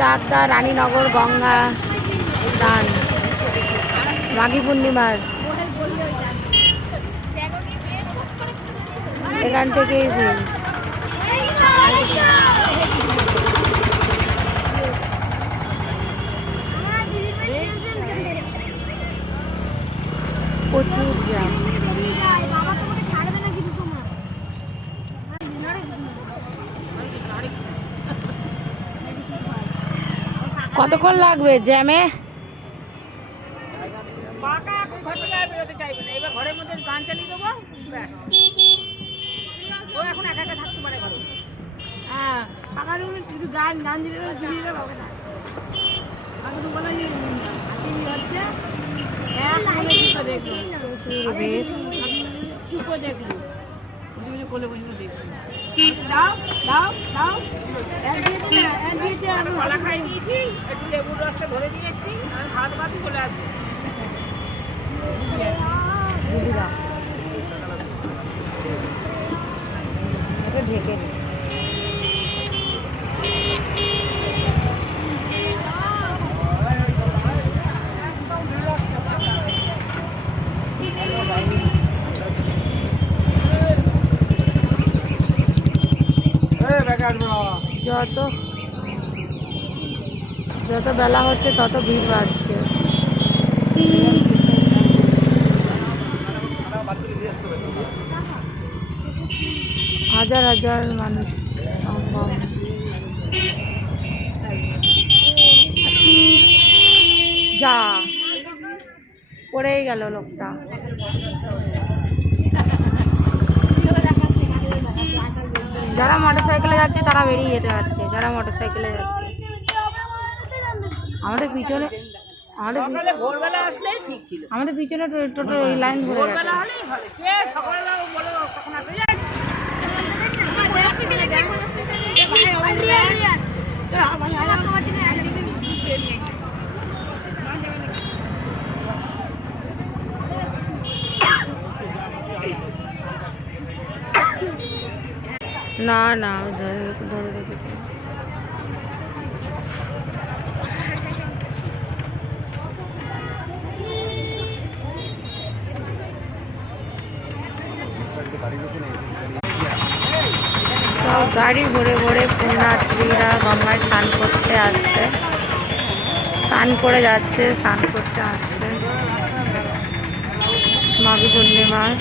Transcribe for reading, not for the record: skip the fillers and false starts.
চাকদা রানীনগর গঙ্গা স্নান মাঘী পূর্ণিমার এখান থেকেই ভিড়। প্রচুর জ্যাম। কতক্ষণ লাগবে জ্যামে? ঘরের মধ্যে গান চালিয়ে দেবো, এখন একা একা থাকতে পারে ঘরে। হ্যাঁ, ফাঁকা রুমে শুধু গান গান দিলে হবে না। কলা খাই দিয়েছি, একটু লেবুর রসটা ধরে দিয়ে এসছি, ভাত ভাত চলে আসছি। ঢেকে যত যত বেলা হচ্ছে তত ভিড় বাড়ছে। হাজার হাজার মানুষ যা পড়েই গেল লোকটা। যারা মোটরসাইকেলে যাচ্ছে তারা বেরিয়ে যেতে পারছে, যারা মোটরসাইকেলে যাচ্ছে। আমাদের পিছনে আমাদের পিছনে টোটো এই লাইন ধরে গেছে। না না ধরে রেখেছি। সব গাড়ি ভরে ভরে পুণ্যার্থীরা গঙ্গায় স্নান করতে আসছে, স্নান করে যাচ্ছে, স্নান করতে আসছে মাঘী পূর্ণিমার।